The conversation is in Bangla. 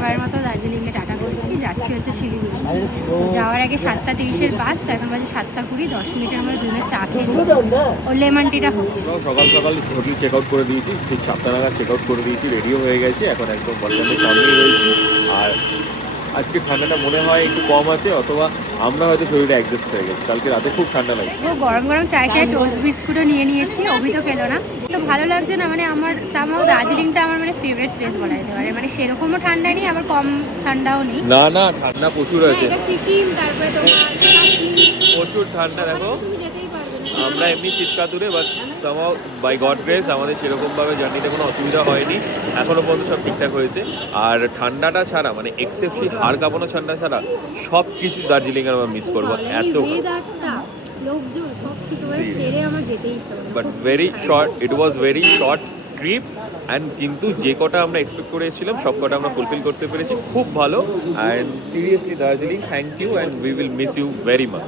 শেষবারের মতো দার্জিলিংয়ে টাটা করছি, যাচ্ছি হচ্ছে শিলিগুড়ি। যাওয়ার আগে 7:30-এর বাস, তো এখন বাজে 7:20, 10 মিনিটের মধ্যে দুজনে চা খেয়ে নিচ্ছি। ওর লেমন টিটা হচ্ছে। সকাল সকাল হোটেল চেক আউট করে দিয়েছি, ঠিক 7টা নাগাদ চেক আউট করে দিয়েছি, রেডিও হয়ে গেছে, এখন একদম বাসস্ট্যান্ডের সামনেই রয়েছি। আর আজকে ঠান্ডাটা মনে হয় একটু কম আছে, অথবা আমরা হয়তো শরীরে অ্যাডজাস্ট হয়ে গেছি, কালকে রাতে খুব ঠান্ডা লাগে। ও গরম গরম চায়ের সাথে টোস্ট বিস্কুটও নিয়ে নিয়েছি, অভি তো খেলো না। তো ভালো লাগছে না, মানে আমার সামহাও দার্জিলিংটা আমার মানে ফেভারিট প্লেস বলা যেতে পারে। মানে সেরকমও ঠান্ডা নেই, আবার কম ঠান্ডাও নেই। না না, ঠান্ডা প্রচুর আছে, এটা সিকিম, তারপরে তোমার প্রচুর ঠান্ডা। দেখো তুমি যেতেই পারবে না। আমরা এমনি শীতকাতুরে, but somehow by God grace আমাদের সেরকমভাবে জার্নিতে কোনো অসুবিধা হয়নি, এখনো পর্যন্ত সব ঠিকঠাক হয়েছে। আর ঠান্ডাটা ছাড়া, মানে এক্সেপ্ট সেই হাড় কাঁপানো ঠান্ডা ছাড়া সব কিছু দার্জিলিং আমরা মিস করবো এত। লোকজন সবকিছু ছেড়ে আমার যেতেই ইচ্ছা করে। But very short, it was very short trip and কিন্তু যে কটা আমরা এক্সপেক্ট করে এসেছিলাম সব কটা আমরা ফুলফিল করতে পেরেছি, খুব ভালো। And seriously Darjeeling, thank you and we will miss you very much.